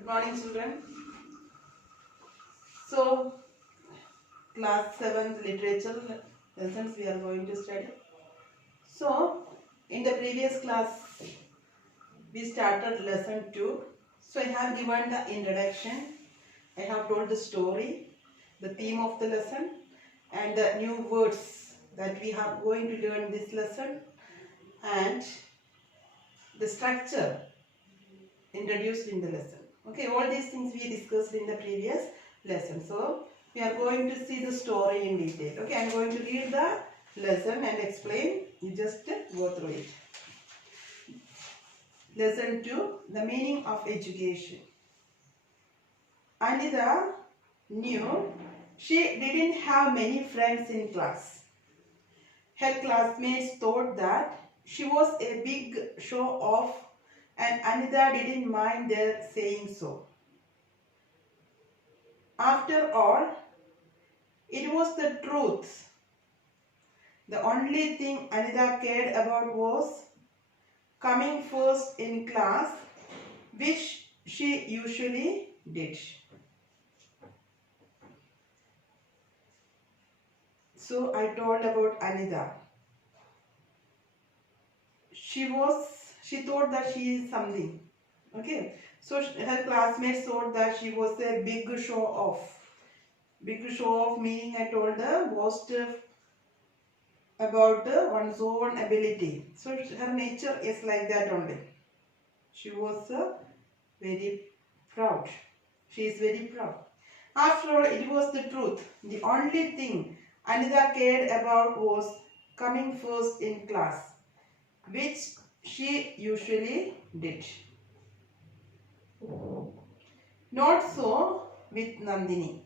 Good morning, children. So, class 7th literature lessons we are going to study. So, in the previous class, we started lesson 2. So, I have given the introduction. I have told the story, the theme of the lesson, and the new words that we are going to learn in this lesson, and the structure introduced in the lesson. Okay, all these things we discussed in the previous lesson. So, we are going to see the story in detail. Okay, I am going to read the lesson and explain. You just go through it. Lesson 2, the meaning of education. Anita knew she didn't have many friends in class. Her classmates thought that she was a big show-off, and Anita didn't mind their saying so. After all, it was the truth. The only thing Anita cared about was coming first in class, which she usually did. So I told about Anita. She thought that she is something. Okay. So her classmates thought that she was a big show off. Big show off meaning I told her boast about one's own ability. So her nature is like that only. She was very proud. She is very proud. After all, it was the truth. The only thing Anita cared about was coming first in class, which she usually did. Not so with Nandini.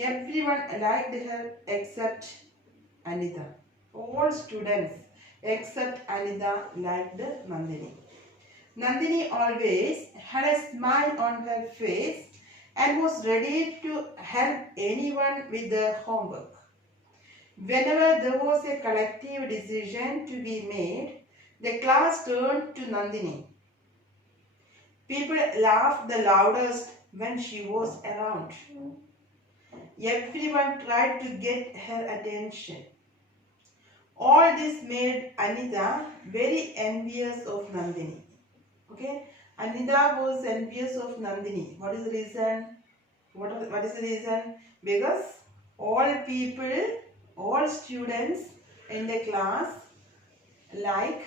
Everyone liked her except Anita. All students except Anita liked Nandini. Nandini always had a smile on her face and was ready to help anyone with their homework. Whenever there was a collective decision to be made, the class turned to Nandini. People laughed the loudest when she was around. Everyone tried to get her attention. All this made Anita very envious of Nandini. Okay, Anita was envious of Nandini. What is the reason? What is the reason? Because all people, all students in the class like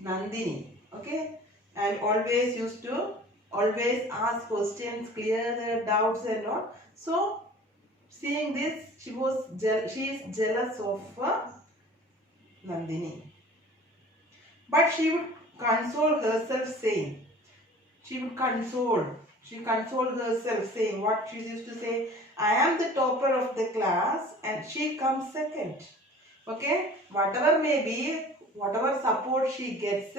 Nandini. Okay, and always used to ask questions, clear their doubts and all. So, seeing this, she is jealous of Nandini. But she would console herself saying, she consoled herself saying, what she used to say, I am the topper of the class and she comes second. Okay, whatever may be, whatever support she gets,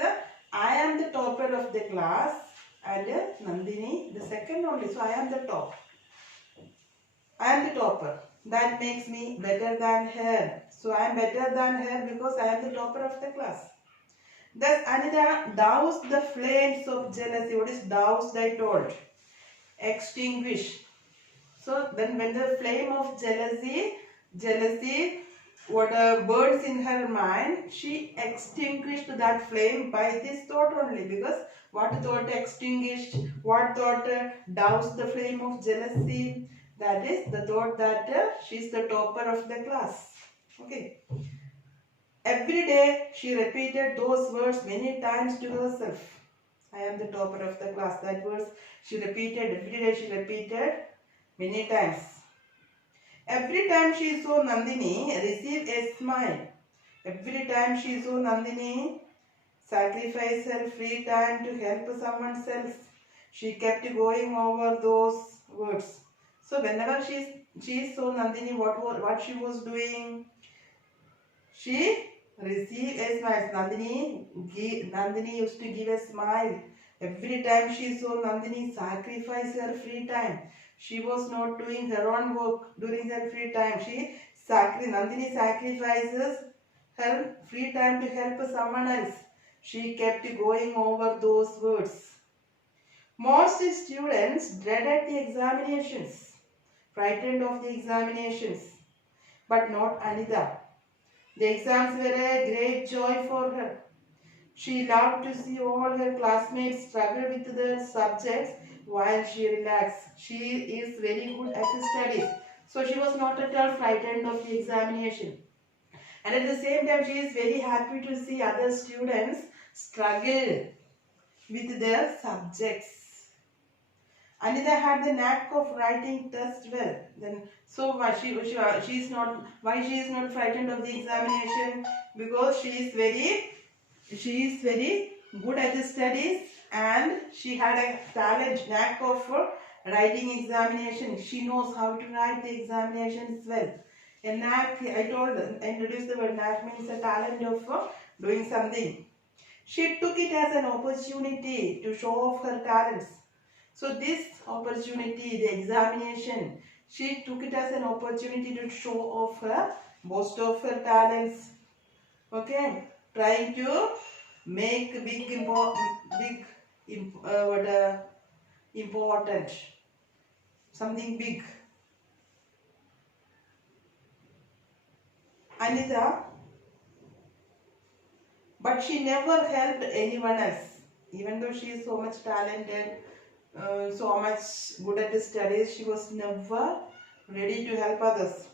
I am the topper of the class and Nandini the second only. So I am the top. I am the topper. That makes me better than her. So I am better than her because I am the topper of the class. Thus Anita doused the flames of jealousy. What is doused? I told. Extinguish. So then when the flame of jealousy, what burns in her mind, she extinguished that flame by this thought only. Because what thought extinguished? What thought doused the flame of jealousy? That is the thought that she is the topper of the class. Okay. Every day she repeated those words many times to herself. I am the topper of the class. That words she repeated every day. She repeated many times. Every time she saw Nandini receive a smile. Every time she saw Nandini sacrifice her free time to help someone else, she kept going over those words. So whenever she saw Nandini, what she was doing, she received a smile. Nandini used to give a smile. Every time she saw Nandini sacrifice her free time. She was not doing her own work during her free time. Nandini sacrifices her free time to help someone else. She kept going over those words. Most students dreaded the examinations, frightened of the examinations, but not Anita. The exams were a great joy for her. She loved to see all her classmates struggle with their subjects while she relaxed. She is very good at the studies. So she was not at all frightened of the examination. And at the same time, she is very happy to see other students struggle with their subjects. Anita had the knack of writing tests well. Then, so why she is not frightened of the examination, because she is very good at the studies, and she had a talent knack of writing examination. She knows how to write the examinations well. A knack, introduced the word knack means a talent of doing something. She took it as an opportunity to show off her talents. So this opportunity, the examination, she took it as an opportunity to show off most of her talents. Okay, trying to make important, something big. Anita, but she never helped anyone else, even though she is so much talented, so much good at the studies. She was never ready to help others.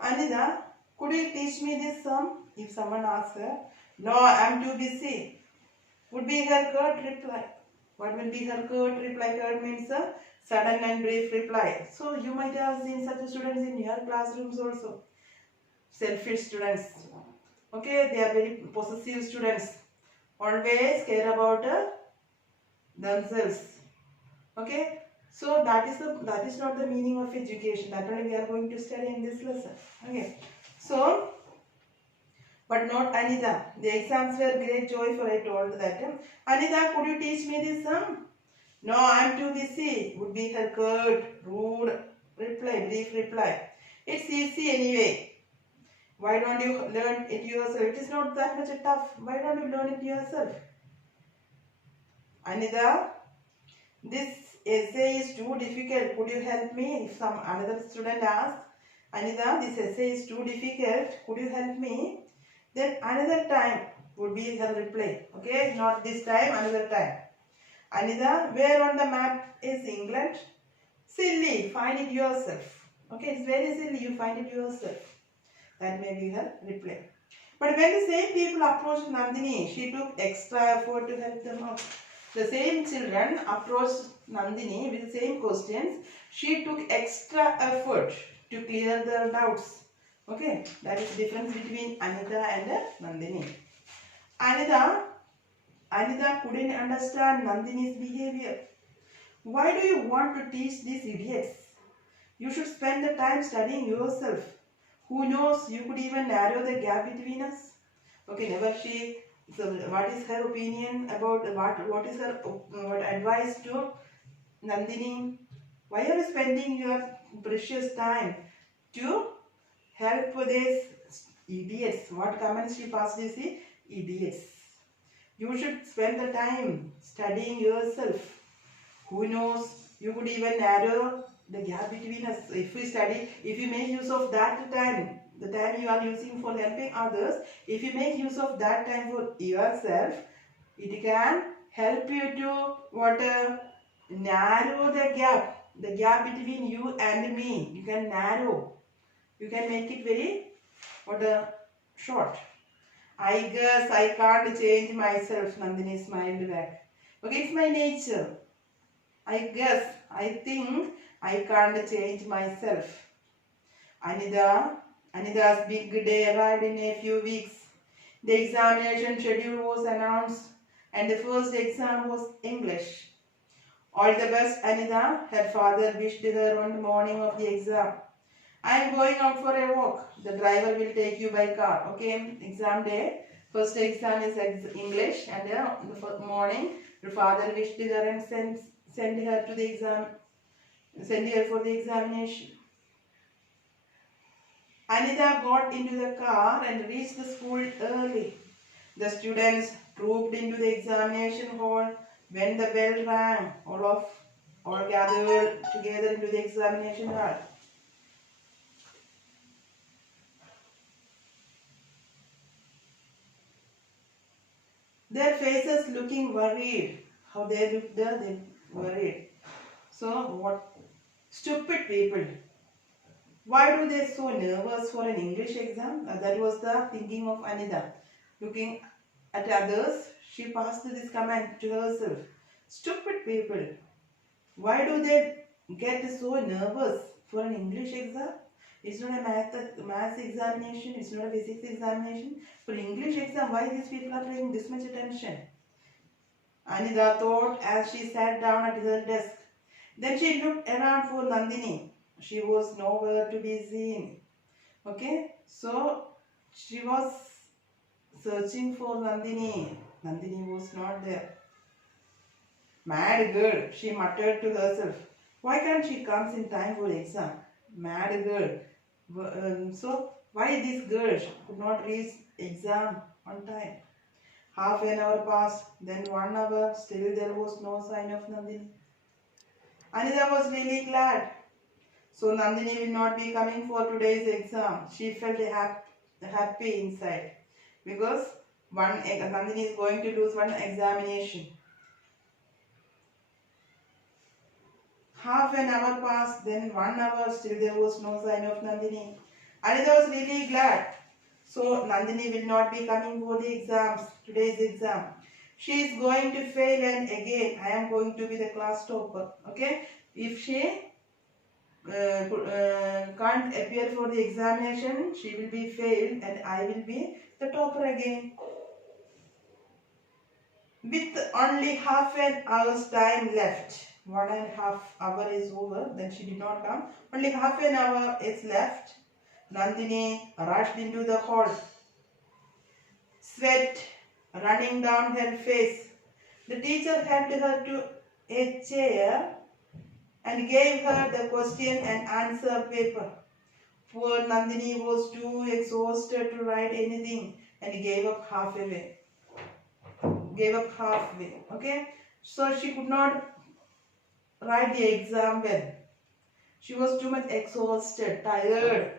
Anita, could you teach me this sum? If someone asks her, no, I am too busy, would be her curt reply. What will be her curt reply? Curt means a sudden and brief reply. So you might have seen such students in your classrooms also. Selfish students. Okay, they are very possessive students. Always care about themselves. Okay, so that is not the meaning of education. That only we are going to study in this lesson. Okay, so but not Anita. The exams were great joy for I told that. Anita, could you teach me this sum? No, I am too busy. Would be her curt, rude reply, brief reply. It's easy anyway. Why don't you learn it yourself? It is not that much tough. Why don't you learn it yourself? Anita, this essay is too difficult. Could you help me? If some another student asks, Anita, this essay is too difficult. Could you help me? Then another time would be her reply. Okay, not this time, another time. Anita, where on the map is England? Silly, find it yourself. Okay, it's very silly, you find it yourself. That may be her reply. But when the same people approached Nandini, she took extra effort to help them out. The same children approached Nandini with the same questions. She took extra effort to clear their doubts. Okay, that is the difference between Anita and Nandini. Anita couldn't understand Nandini's behavior. Why do you want to teach these idiots? You should spend the time studying yourself. Who knows, you could even narrow the gap between us. Okay, never she. So, what is her opinion about what is her advice to Nandini? Why are you spending your precious time to help these idiots? What comments she passed is idiots. You should spend the time studying yourself. Who knows, you could even narrow the gap between us. If we study, if you make use of that time, the time you are using for helping others, if you make use of that time for yourself, it can help you to narrow the gap between you and me. You can narrow. You can make it very short. I guess I can't change myself, Nandini smiled back. Okay, it's my nature. I think I can't change myself. Anita's big day arrived in a few weeks. The examination schedule was announced and the first exam was English. All the best, Anita, her father wished her on the morning of the exam. I am going out for a walk. The driver will take you by car. Okay, exam day. First exam is English, and the morning, her father wished her and sent her to the exam. Send her for the examination. Anita got into the car and reached the school early. The students trooped into the examination hall. When the bell rang, all gathered together into the examination hall. Their faces looking worried. How they looked there, they worried. So what? Stupid people. Why do they so nervous for an English exam? That was the thinking of Anida. Looking at others, she passed this comment to herself. Stupid people. Why do they get so nervous for an English exam? It's not a math examination. It's not a physics examination. For English exam, why these people are paying this much attention? Anida thought as she sat down at her desk. Then she looked around for Nandini. She was nowhere to be seen. Okay, so she was searching for Nandini. Nandini was not there. Mad girl, she muttered to herself. Why can't she come in time for exam? Mad girl. So why this girl could not reach exam on time? Half an hour passed, then 1 hour, still there was no sign of Nandini. Anita was really glad. So Nandini will not be coming for today's exam. She felt happy inside because Nandini is going to lose one examination. Half an hour passed, then 1 hour, still there was no sign of Nandini. Anita was really glad. So Nandini will not be coming for the exams, today's exam. She is going to fail and again I am going to be the class topper. Okay? If she can't appear for the examination, she will be failed and I will be the topper again. With only half an hour's time left, 1.5 hours is over, then she did not come. Only half an hour is left. Nandini rushed into the hall. Sweat running down her face. The teacher helped her to a chair and gave her the question and answer paper. Poor Nandini was too exhausted to write anything and gave up halfway. Okay, so she could not write the exam well. She was too much exhausted, tired.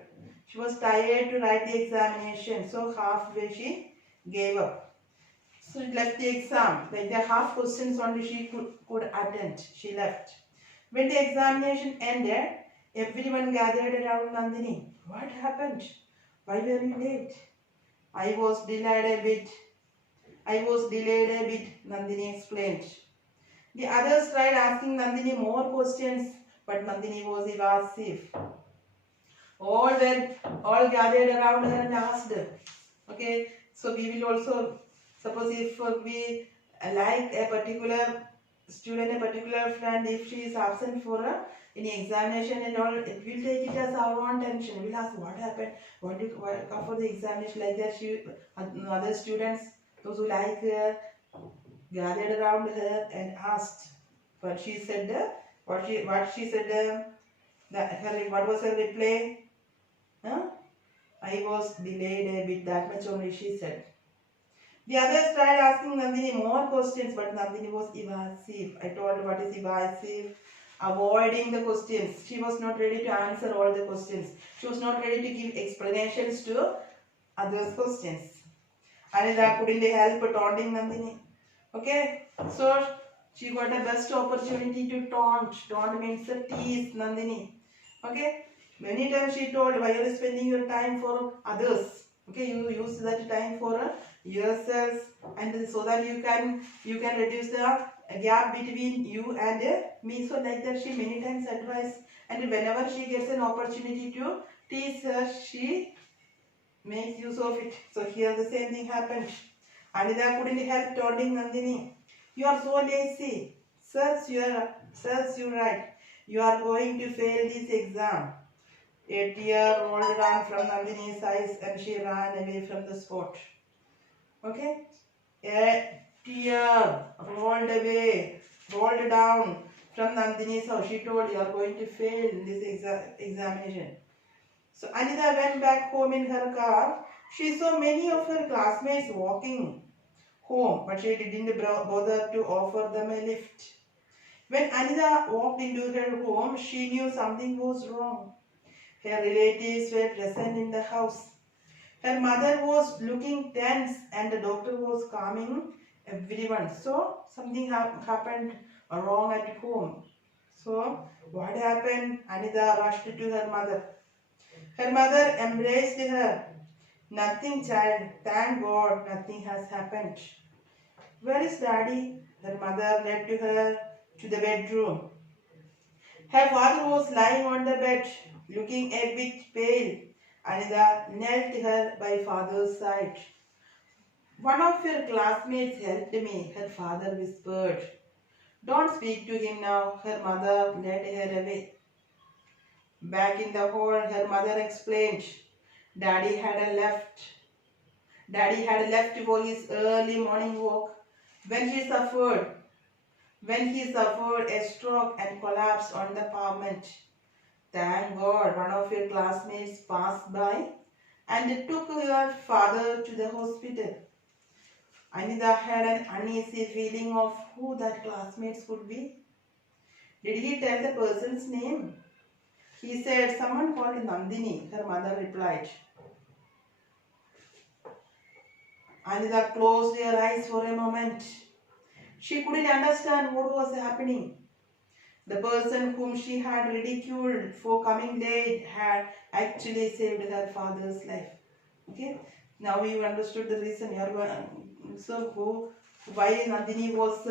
She was tired to write the examination, so halfway she gave up. So she left the exam. Like the half questions only she could attend. She left. When the examination ended, everyone gathered around Nandini. What happened? Why were you late? I was delayed a bit, Nandini explained. The others tried asking Nandini more questions, but Nandini was evasive. All gathered around her and asked. Okay, so we will also, suppose if we like a particular student, a particular friend, if she is absent for any examination and all, it will take it as our own tension. We'll ask what happened, why come for the examination like that. Other students, those who like her, gathered around her and asked. But she said, what she said, what was her reply? I was delayed a bit, that much only she said. The others tried asking Nandini more questions, but Nandini was evasive. I told her what is evasive. Avoiding the questions. She was not ready to answer all the questions. She was not ready to give explanations to others' questions. Anida couldn't help taunting Nandini. Okay, so she got a best opportunity to taunt. Taunt means tease Nandini. Okay, many times she told, why are you spending your time for others? Okay, you use that time for yourself, and so that you can reduce the gap between you and me. So like that she many times advised, and whenever she gets an opportunity to tease her, she makes use of it. So here the same thing happened. Anida couldn't help taunting Nandini. You are so lazy. Sirs, you're right. You are going to fail this exam. A tear rolled down from Nandini's eyes and she ran away from the spot. Okay? A tear rolled down from Nandini's house. She told, you are going to fail in this examination. So Anita went back home in her car. She saw many of her classmates walking home, but she didn't bother to offer them a lift. When Anita walked into her home, she knew something was wrong. Her relatives were present in the house. Her mother was looking tense and the doctor was calming everyone. So something happened wrong at home. So what happened? Anita rushed to her mother. Her mother embraced her. Nothing, child. Thank God, nothing has happened. Where is daddy? Her mother led her to the bedroom. Her father was lying on the bed, looking a bit pale. Anita knelt her by father's side. One of your classmates helped me, her father whispered. Don't speak to him now, her mother led her away. Back in the hall, her mother explained. Daddy had left. Daddy had left for his early morning walk when he suffered a stroke and collapsed on the pavement. Thank God one of your classmates passed by and took your father to the hospital. Anita had an uneasy feeling of who that classmates could be. Did he tell the person's name? He said, someone called Nandini, her mother replied. Anita closed her eyes for a moment. She couldn't understand what was happening. The person whom she had ridiculed for coming late had actually saved her father's life. Okay, now you understood the reason. So why Nandini was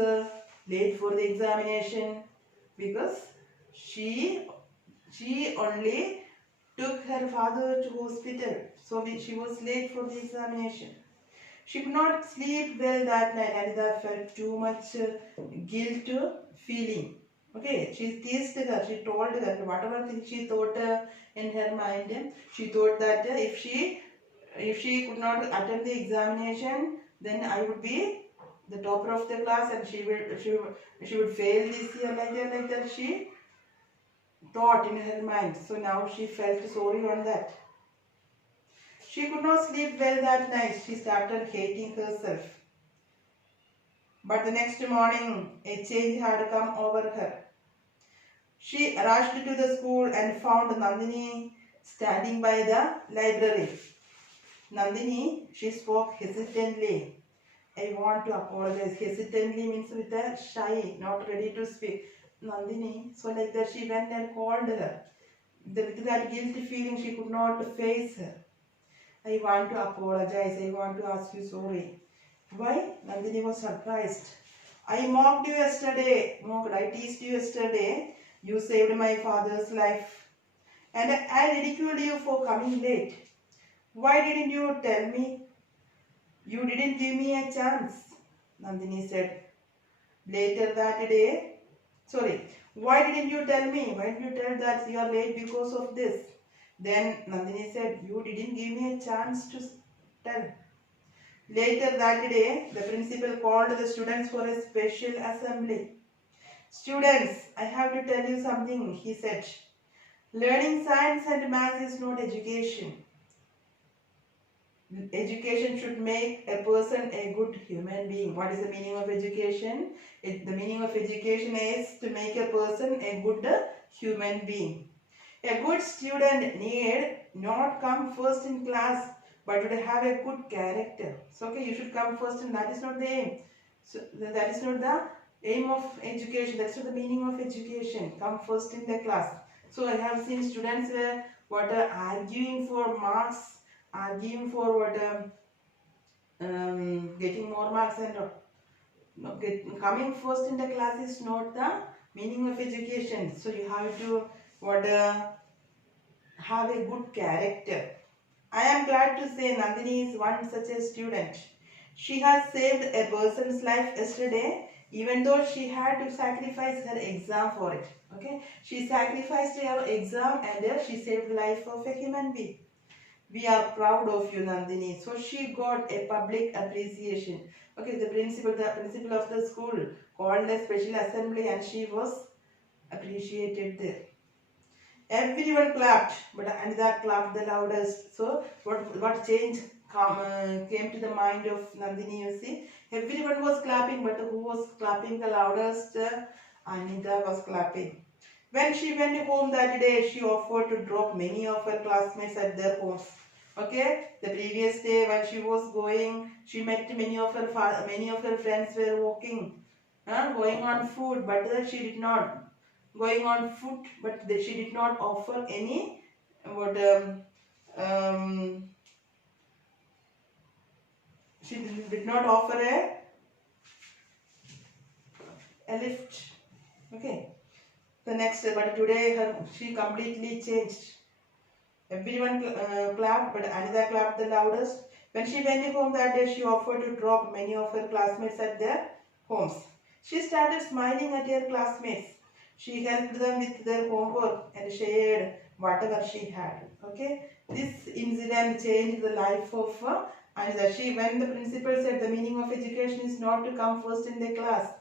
late for the examination? Because she only took her father to hospital. So she was late for the examination. She could not sleep well that night. Anita felt too much guilt feeling. Okay, she teased her. She told her whatever thing she thought in her mind. She thought that if she could not attend the examination, then I would be the topper of the class, and she would fail this year like that. She thought in her mind. So now she felt sorry on that. She could not sleep well that night. She started hating herself. But the next morning, a change had come over her. She rushed to the school and found Nandini standing by the library. Nandini, she spoke hesitantly. I want to apologize. Hesitantly means with a shy, not ready to speak. Nandini, so like that she went and called her. With that guilty feeling, she could not face her. I want to apologize. I want to ask you sorry. Why? Nandini was surprised. I mocked you yesterday. I teased you yesterday. You saved my father's life. And I ridiculed you for coming late. Why didn't you tell me? You didn't give me a chance, Nandini said. Later that day, why didn't you tell me? Why didn't you tell that you are late because of this? Then Nandini said, you didn't give me a chance to tell. Later that day, the principal called the students for a special assembly. Students, I have to tell you something, he said. Learning science and maths is not education. Education should make a person a good human being. What is the meaning of education? The meaning of education is to make a person a good human being. A good student need not come first in class, but should have a good character. So okay, you should come first, and that is not the aim. So that is not the aim of education. That's not the meaning of education. Come first in the class. So I have seen students what are arguing for marks, arguing for what getting more marks, and coming first in the class is not the meaning of education. So you have to have a good character. I am glad to say Nandini is one such a student. She has saved a person's life yesterday, even though she had to sacrifice her exam for it. Okay, she sacrificed her exam and she saved the life of a human being. We are proud of you, Nandini. So she got a public appreciation. Okay, the principal of the school called a special assembly and she was appreciated there. Everyone clapped, but Anita clapped the loudest. So what change came to the mind of Nandini, you see? Everyone was clapping, but who was clapping the loudest? Anita was clapping. When she went home that day, she offered to drop many of her classmates at their homes. Okay, the previous day when she was going, she met many of her friends were walking, going on foot, but she did not going on foot, but she did not offer any what um, she did not offer a lift. Okay, the next day, but today she completely changed. Everyone clapped, but Anita clapped the loudest. When she went home that day, she offered to drop many of her classmates at their homes. She started smiling at her classmates. She helped them with their homework and shared whatever she had. Okay, this incident changed the life of Anita. When the principal said the meaning of education is not to come first in the class,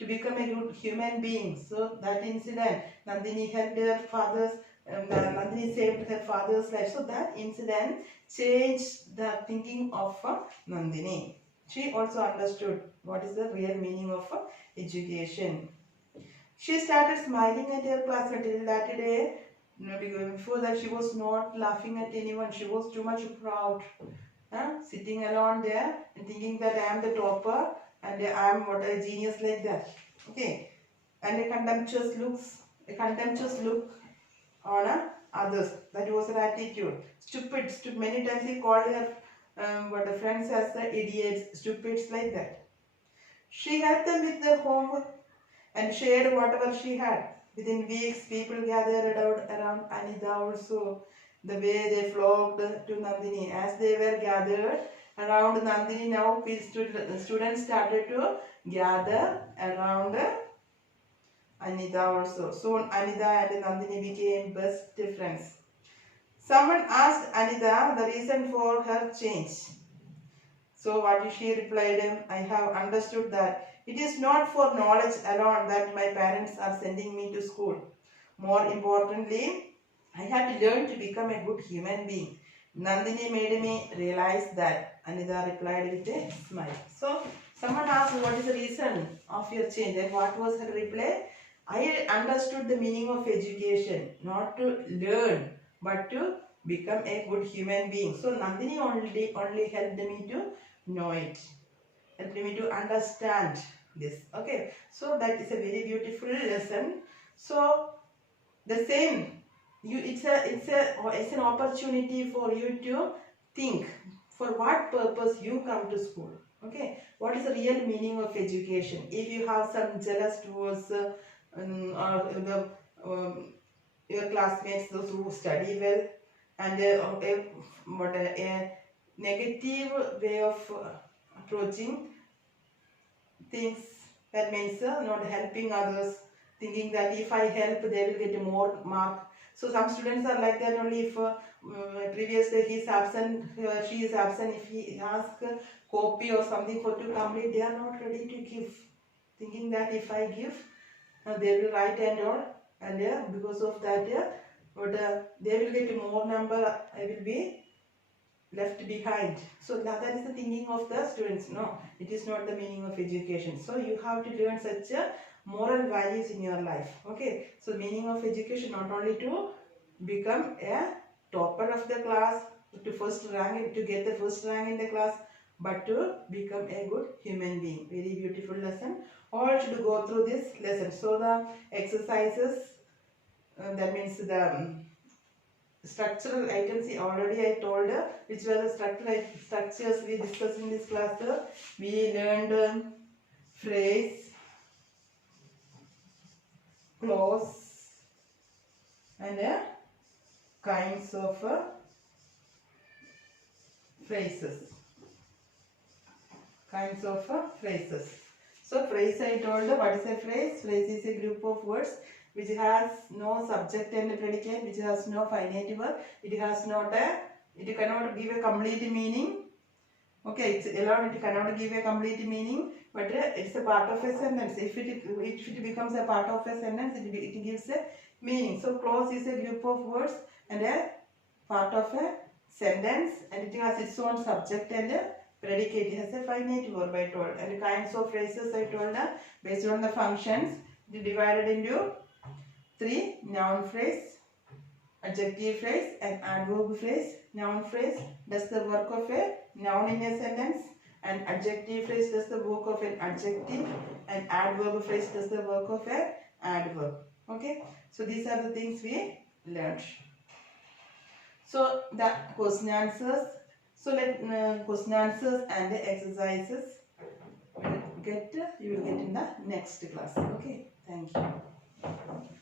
to become a good human being. So that incident, Nandini helped her father's Nandini saved her father's life. So that incident changed the thinking of Nandini. She also understood what is the real meaning of education. She started smiling at her classmate till that day. Before that, she was not laughing at anyone. She was too much proud, sitting alone there and thinking that I am the topper and I am what a genius like that. Okay, and a contemptuous look on others. That was her attitude. Stupid. Many times he called her what the friends as idiots, stupids like that. She helped them with their homework and shared whatever she had. Within weeks, people gathered around Anita also. The way they flocked to Nandini. As they were gathered around Nandini, now students started to gather around Anita also. Soon Anita and Nandini became best friends. Someone asked Anita the reason for her change. So what did she replied? I have understood that it is not for knowledge alone that my parents are sending me to school. More importantly, I had to learn to become a good human being. Nandini made me realize that. Anita replied with a smile. So someone asked what is the reason of your change, and what was her reply? I understood the meaning of education, not to learn, but to become a good human being. So Nandini only helped me to know it, helped me to understand this. Okay, so that is a very beautiful lesson. So the same, it's an opportunity for you to think for what purpose you come to school. Okay, what is the real meaning of education? If you have some jealous towards or your classmates, those who study well, and a negative way of approaching things, that means not helping others, thinking that if I help they will get more mark. So some students are like that only. If previous day he is absent, she is absent, if he asks copy or something for to complete, they are not ready to give, thinking that if I give they will write and all, and because of that they will get more number, I will be left behind. So that is the thinking of the students. No, it is not the meaning of education. So you have to learn such moral values in your life. Okay, so meaning of education not only to become a topper of the class, to get the first rank in the class, but to become a good human being. Very beautiful lesson. All should go through this lesson. So the exercises, that means the structural items, already I told which were the structures we discussed in this class. We learned phrase, clause, and kinds of phrases. Kinds of phrases. So phrase I told, what is a phrase? Phrase is a group of words which has no subject and predicate, which has no finite verb. It has not it cannot give a complete meaning. Okay, it's alone, it cannot give a complete meaning, but it's a part of a sentence. If it becomes a part of a sentence, it gives a meaning. So clause is a group of words and a part of a sentence, and it has its own subject and predicate has a finite verb I told, and kinds of phrases I told based on the functions divided into three: noun phrase, adjective phrase, and adverb phrase. Noun phrase does the work of a noun in a sentence, and adjective phrase does the work of an adjective, and adverb phrase does the work of a adverb. Okay, so these are the things we learned. So the question answers. So let question answers and the exercises you will get in the next class. Okay, thank you.